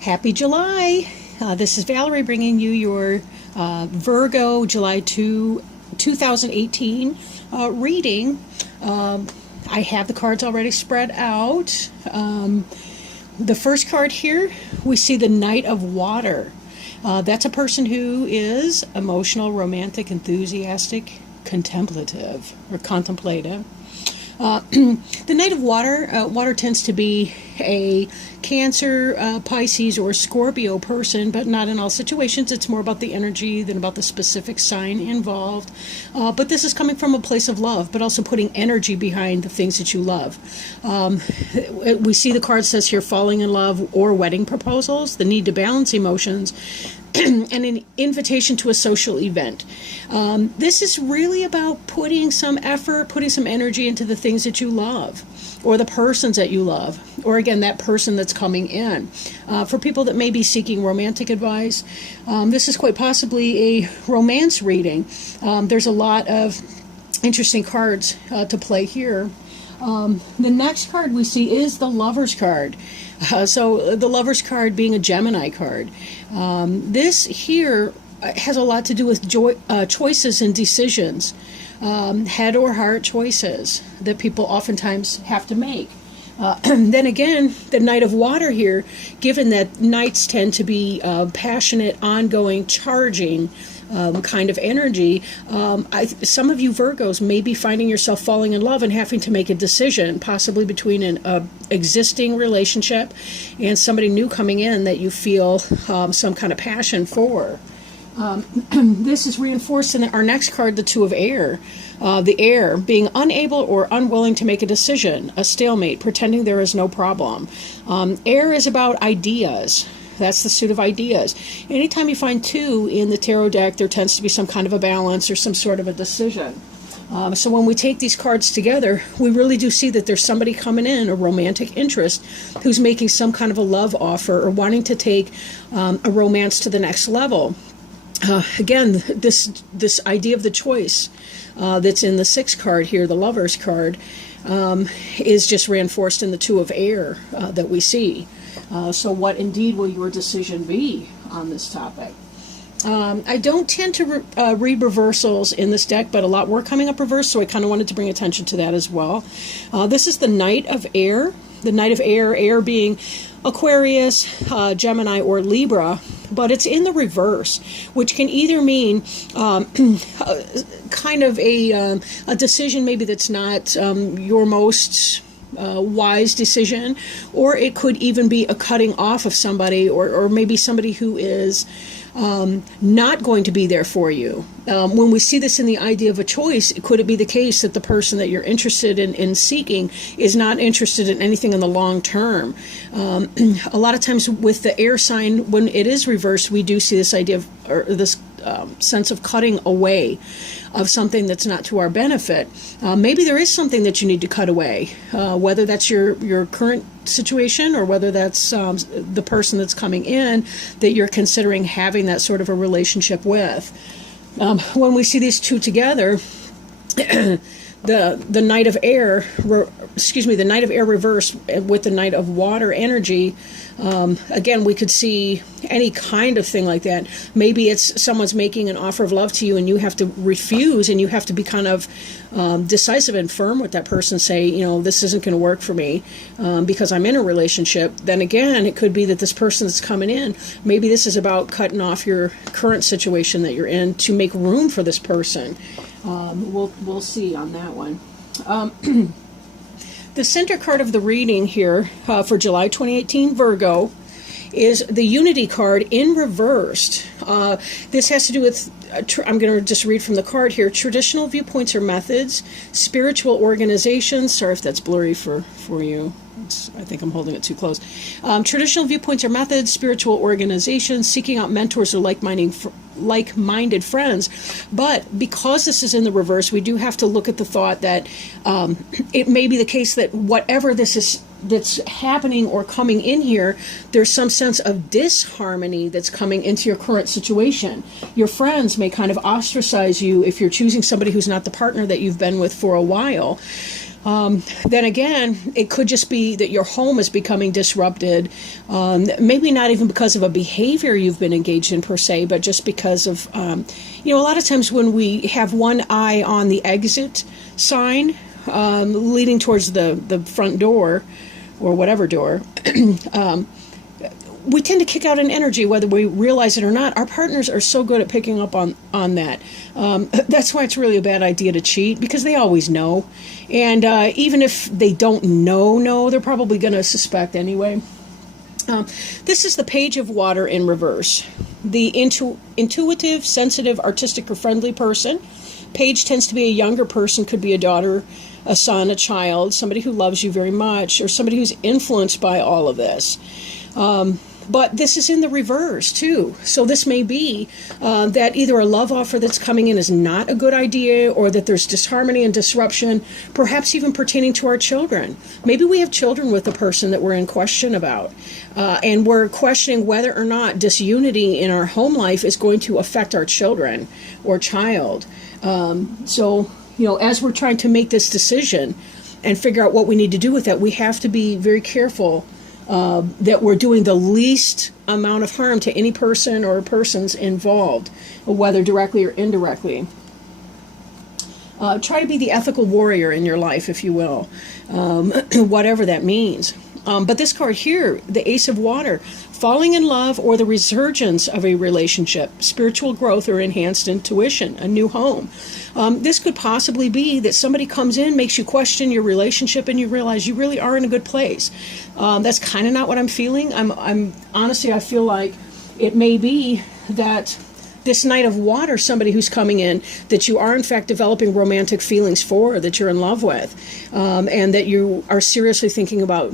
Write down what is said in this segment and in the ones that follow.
Happy July! This is Valerie bringing you your Virgo July 2018 reading. I have the cards already spread out. The first card here, we see the Knight of Water. That's a person who is emotional, romantic, enthusiastic, contemplative, or contemplative. The Knight of Water, water tends to be a Cancer, Pisces, or Scorpio person, but not in all situations. It's more about the energy than about the specific sign involved. But this is coming from a place of love, but also putting energy behind the things that you love. We see the card says here, falling in love or wedding proposals, the need to balance emotions, and an invitation to a social event. This is really about putting some effort, putting some energy into the things that you love, or the persons that you love, or again, that person that's coming in. For people that may be seeking romantic advice, this is quite possibly a romance reading. There's a lot of interesting cards to play here. The next card we see is the Lover's card. So the Lover's card being a Gemini card. This here has a lot to do with choices and decisions, head or heart choices that people oftentimes have to make. Then again, the Knight of Water here, given that knights tend to be passionate, ongoing, charging kind of energy, some of you Virgos may be finding yourself falling in love and having to make a decision, possibly between an existing relationship and somebody new coming in that you feel some kind of passion for. This is reinforced in our next card, the Two of Air. The air, being unable or unwilling to make a decision, a stalemate, pretending there is no problem. Air is about ideas. That's the suit of ideas. Anytime you find two in the tarot deck, there tends to be some kind of a balance or some sort of a decision. So when we take these cards together, we really do see that there's somebody coming in, a romantic interest, who's making some kind of a love offer or wanting to take a romance to the next level. Again, this idea of the choice that's in the sixth card here, the Lover's card, is just reinforced in the Two of Air that we see. So what indeed will your decision be on this topic? I don't tend to read reversals in this deck, but a lot were coming up reversed, so I kind of wanted to bring attention to that as well. This is the Knight of Air. The Knight of Air, air being Aquarius, Gemini, or Libra, but it's in the reverse, which can either mean kind of a decision maybe that's not your most wise decision, or it could even be a cutting off of somebody, or maybe somebody who is not going to be there for you. When we see this in the idea of a choice, could it be the case that the person that you're interested in seeking is not interested in anything in the long term? A lot of times with the air sign, when it is reversed, we do see this idea of, or this sense of cutting away of something that's not to our benefit. Maybe there is something that you need to cut away, whether that's your current situation or whether that's the person that's coming in that you're considering having that sort of a relationship with. When we see these two together, the Knight of Air, the Knight of Air reversed with the Knight of Water energy, again, we could see any kind of thing like that. Maybe it's someone's making an offer of love to you and you have to refuse, and you have to be kind of decisive and firm with that person, say, you know, this isn't going to work for me because I'm in a relationship. Then again, it could be that this person that's coming in, maybe this is about cutting off your current situation that you're in to make room for this person. We'll see on that one. The center card of the reading here for July 2018 Virgo is the Unity card in reversed. This has to do with, I'm going to just read from the card here, traditional viewpoints or methods, spiritual organizations. Sorry if that's blurry for you. I think I'm holding it too close. Traditional viewpoints or methods, spiritual organizations, seeking out mentors or like-minded friends. But because this is in the reverse, we do have to look at the thought that it may be the case that whatever this is that's happening or coming in here, there's some sense of disharmony that's coming into your current situation. Your friends may kind of ostracize you if you're choosing somebody who's not the partner that you've been with for a while. Then again, it could just be that your home is becoming disrupted, maybe not even because of a behavior you've been engaged in per se, but just because of, a lot of times when we have one eye on the exit sign leading towards the front door or whatever door, we tend to kick out an energy, whether we realize it or not. Our partners are so good at picking up on that. That's why it's really a bad idea to cheat, because they always know. And even if they don't know, they're probably going to suspect anyway. This is the Page of Water in reverse. The intuitive, sensitive, artistic, or friendly person. Page tends to be a younger person, could be a daughter, a son, a child, somebody who loves you very much, or somebody who's influenced by all of this. But this is in the reverse, too. So this may be that either a love offer that's coming in is not a good idea, or that there's disharmony and disruption, perhaps even pertaining to our children. Maybe we have children with the person that we're in question about, and we're questioning whether or not disunity in our home life is going to affect our children or child. So, as we're trying to make this decision and figure out what we need to do with that, we have to be very careful that we're doing the least amount of harm to any person or persons involved, whether directly or indirectly. Try to be the ethical warrior in your life, if you will, whatever that means. But this card here, the Ace of Water, falling in love or the resurgence of a relationship, spiritual growth or enhanced intuition, a new home. This could possibly be that somebody comes in, makes you question your relationship, and you realize you really are in a good place. That's kind of not what I'm feeling. I'm honestly, I feel like it may be that this Knight of Water, somebody who's coming in, that you are in fact developing romantic feelings for, that you're in love with, and that you are seriously thinking about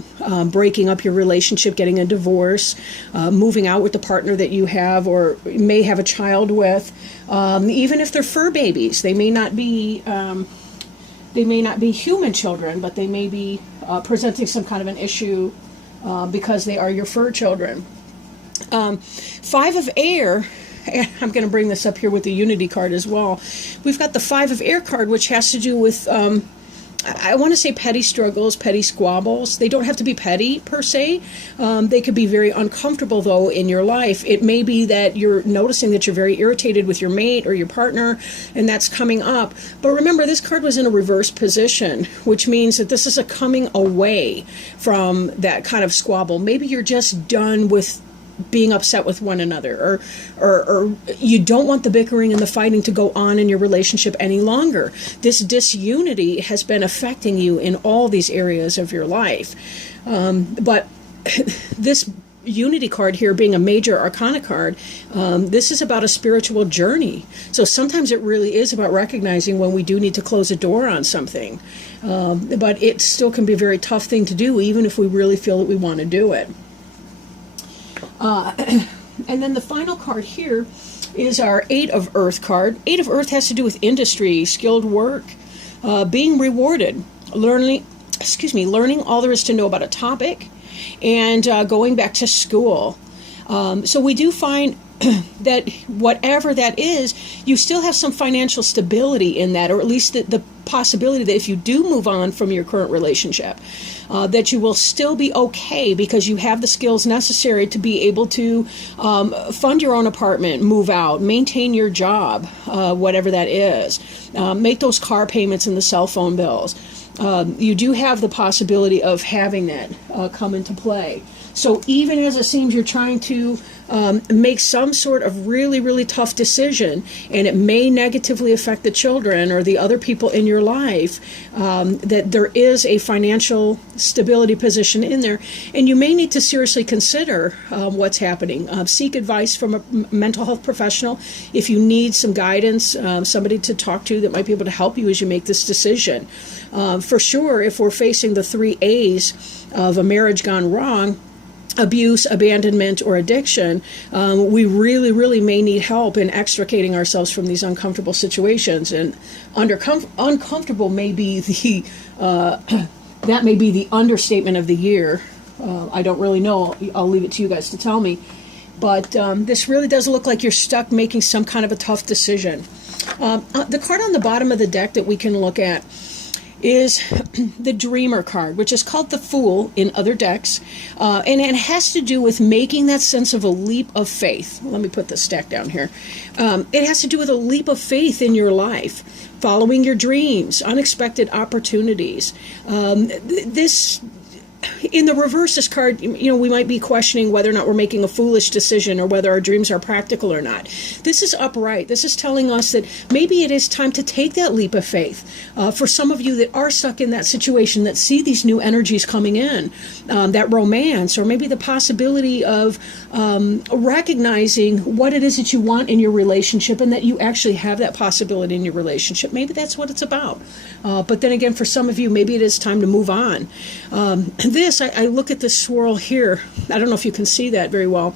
breaking up your relationship, getting a divorce, moving out with the partner that you have or may have a child with. Even if they're fur babies, they may not be human children, but they may be presenting some kind of an issue because they are your fur children. Five of Air. And I'm going to bring this up here with the Unity card as well. We've got the Five of Air card, which has to do with, I want to say petty struggles, petty squabbles. They don't have to be petty, per se. They could be very uncomfortable, though, in your life. It may be that you're noticing that you're very irritated with your mate or your partner, and that's coming up. But remember, this card was in a reverse position, which means that this is a coming away from that kind of squabble. Maybe you're just done with being upset with one another, or you don't want the bickering and the fighting to go on in your relationship any longer. This disunity has been affecting you in all these areas of your life. But this Unity card here being a major arcana card, this is about a spiritual journey. So sometimes it really is about recognizing when we do need to close a door on something. But it still can be a very tough thing to do, even if we really feel that we want to do it. And then the final card here is our Eight of Earth card. Eight of Earth has to do with industry, skilled work, being rewarded, learning all there is to know about a topic, and going back to school. So we do find that whatever that is, you still have some financial stability in that, or at least the possibility that if you do move on from your current relationship, that you will still be okay because you have the skills necessary to be able to fund your own apartment, move out, maintain your job, whatever that is, make those car payments and the cell phone bills. You do have the possibility of having that come into play. So even as it seems you're trying to make some sort of really, really tough decision, and it may negatively affect the children or the other people in your life, that there is a financial stability position in there, and you may need to seriously consider what's happening. Seek advice from a mental health professional if you need some guidance, somebody to talk to that might be able to help you as you make this decision. For sure, if we're facing the 3 A's of a marriage gone wrong, abuse, abandonment, or addiction, we really, really may need help in extricating ourselves from these uncomfortable situations. And uncomfortable may be the that may be the understatement of the year. I don't really know. I'll leave it to you guys to tell me. But this really does look like you're stuck making some kind of a tough decision. The card on the bottom of the deck that we can look at is the Dreamer card, which is called the Fool in other decks. And it has to do with making that sense of a leap of faith. Let me put this stack down here. It has to do with a leap of faith in your life, following your dreams, unexpected opportunities. This in the reverse, this card, we might be questioning whether or not we're making a foolish decision or whether our dreams are practical or not. This is upright. This is telling us that maybe it is time to take that leap of faith. For some of you that are stuck in that situation, that see these new energies coming in, that romance, or maybe the possibility of recognizing what it is that you want in your relationship and that you actually have that possibility in your relationship. Maybe that's what it's about. But then again, for some of you, maybe it is time to move on. I look at this swirl here. I don't know if you can see that very well,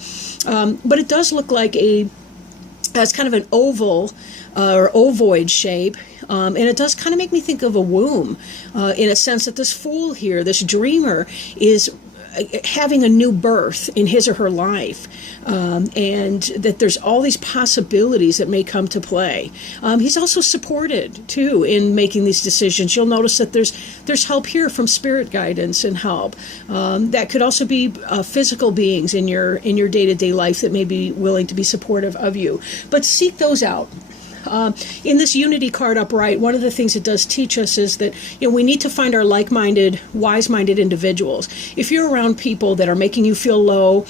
but it does look like it's kind of an oval or ovoid shape, and it does kind of make me think of a womb, in a sense that this Fool here, this dreamer, is having a new birth in his or her life, and that there's all these possibilities that may come to play. He's also supported too in making these decisions. You'll notice that there's help here from spirit guidance and help. That could also be physical beings in your day-to-day life that may be willing to be supportive of you. But seek those out. In this Unity card upright, one of the things it does teach us is that we need to find our like-minded, wise-minded individuals. If you're around people that are making you feel low,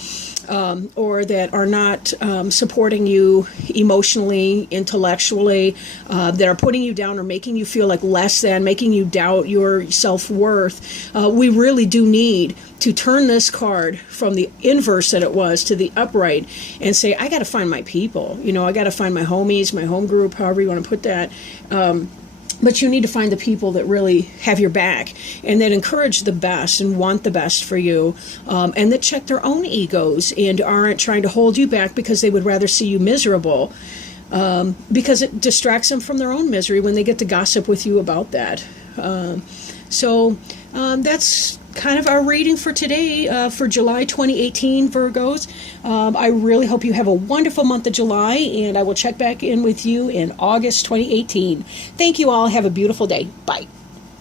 or that are not supporting you emotionally, intellectually, that are putting you down or making you feel like less than, making you doubt your self-worth, we really do need to turn this card from the inverse that it was to the upright and say, I got to find my people. I got to find my homies, my home group, however you want to put that. But you need to find the people that really have your back and that encourage the best and want the best for you, and that check their own egos and aren't trying to hold you back because they would rather see you miserable, because it distracts them from their own misery when they get to gossip with you about that. So that's kind of our reading for today, for July 2018, Virgos. I really hope you have a wonderful month of July, and I will check back in with you in August 2018. Thank you all. Have a beautiful day. Bye.